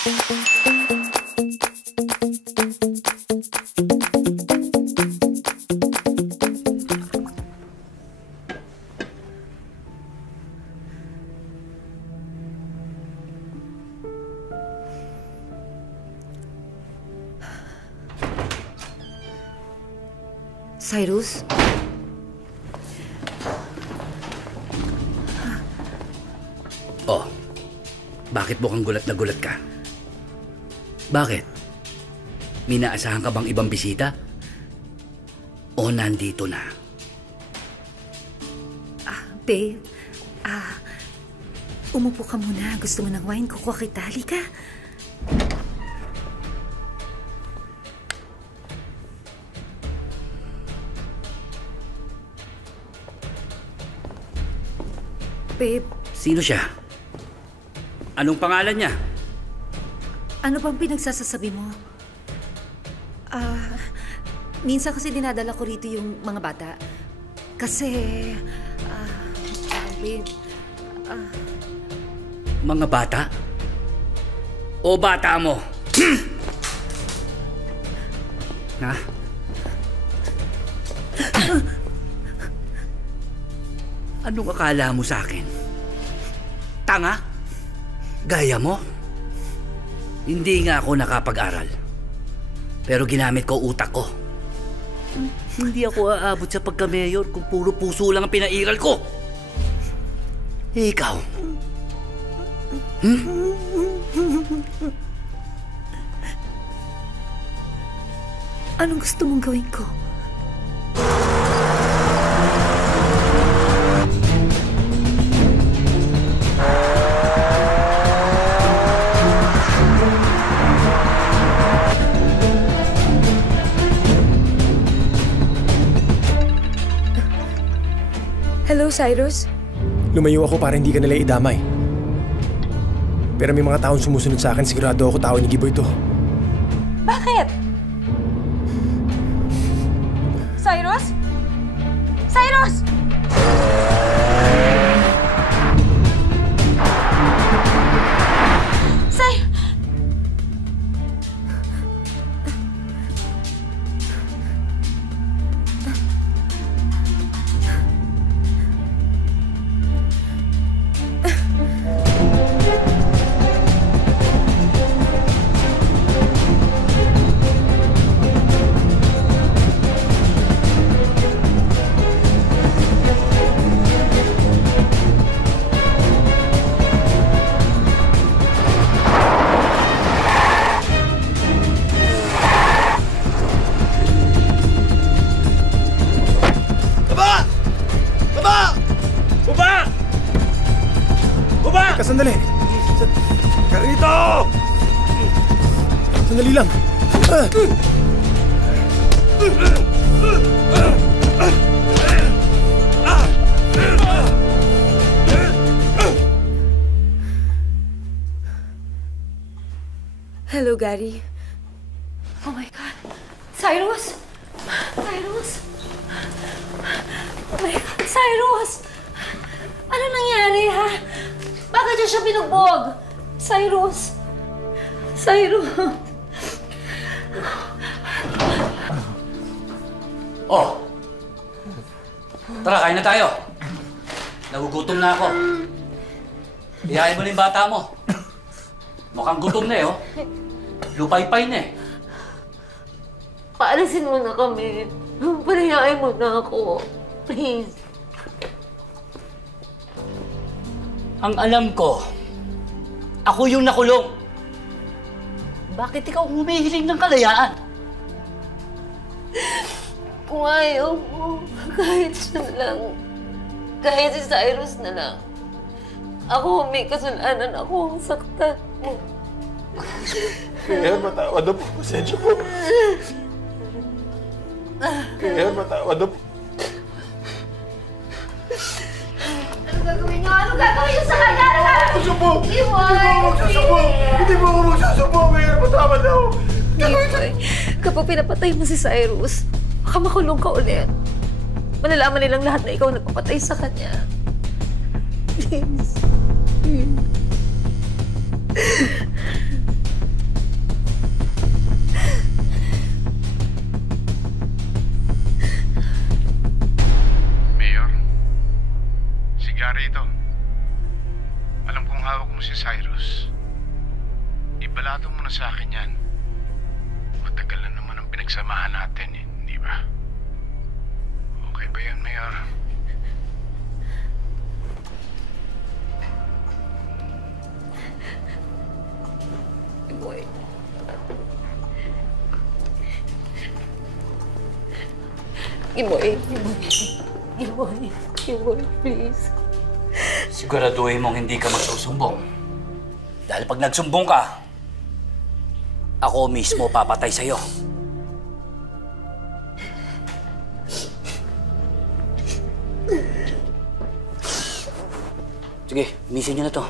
Cyrus? Oh, bakit mukhang gulat na gulat ka? Bakit? May naasahan ka bang ibang bisita? O nandito na? Babe, umupo ka muna. Gusto mo ng wine? Kukuha kita. Halika. Babe. Sino siya? Anong pangalan niya? Ano bang pinagsasasabi mo? Minsan kasi dinadala ko rito yung mga bata. Kasi, babe, Mga bata? O bata mo? Ha? Anong akala mo sa akin? Tanga? Gaya mo? Hindi nga ako nakapag-aral. Pero ginamit ko utak ko. Hindi ako aabot sa pagka-mayor kung puro puso lang ang pinairal ko. Eh, ikaw? Anong gusto mong gawin ko? Hello, Cyrus? Lumayo ako para hindi ka nila idamay. Pero may mga taong sumusunod sa akin, sigurado ako tao ni Giboy to. Bakit? Cyrus? Cyrus! Sandali! Carlito! Sandali lang! Hello, Gary. Oh my God. Cyrus! Cyrus! Oh my God, Cyrus! Ano nangyari, ha? Bakit niya siya binugbog? Cyrus! Cyrus! Oh! Tara, kain na tayo. Nagugutom na ako. Ihain mo na yung bata mo. Mukhang gutom na eh, oh. Lupay-pay na eh. Paalisin mo na kami. Panayain mo na ako. Please. Ang alam ko, ako yung nakulong. Bakit ikaw humihiling ng kalayaan? Kung ayaw mo, kahit siya lang. Kahit si Cyrus na lang. Ako may kasalanan, ako ang saktan mo. Kaya matawad na po. Pasensya po. Kaya matawad na po. Ano gagawin niyo? Ano gagawin niyo sa kanya? Ano gagawin niyo? Magsusumbong! Iwan! Hindi mo ako magsusumbong! Kaya matawad na ako! Iwan! Kapag pinapatay mo si Cyrus, baka makulong ka ulit. Malalaman nilang lahat na ikaw nagpapatay sa kanya. Please. Ibalato mo na sa akin yan. Matagal na naman ang pinagsamahan natin, eh, di ba? Okay ba yan, Mayor? Boy. Giboy, please. Siguraduhin mong hindi ka magsusumbong. Dahil pag nagsumbong ka, ako mismo papatay sa'yo. Sige, misin nyo na to.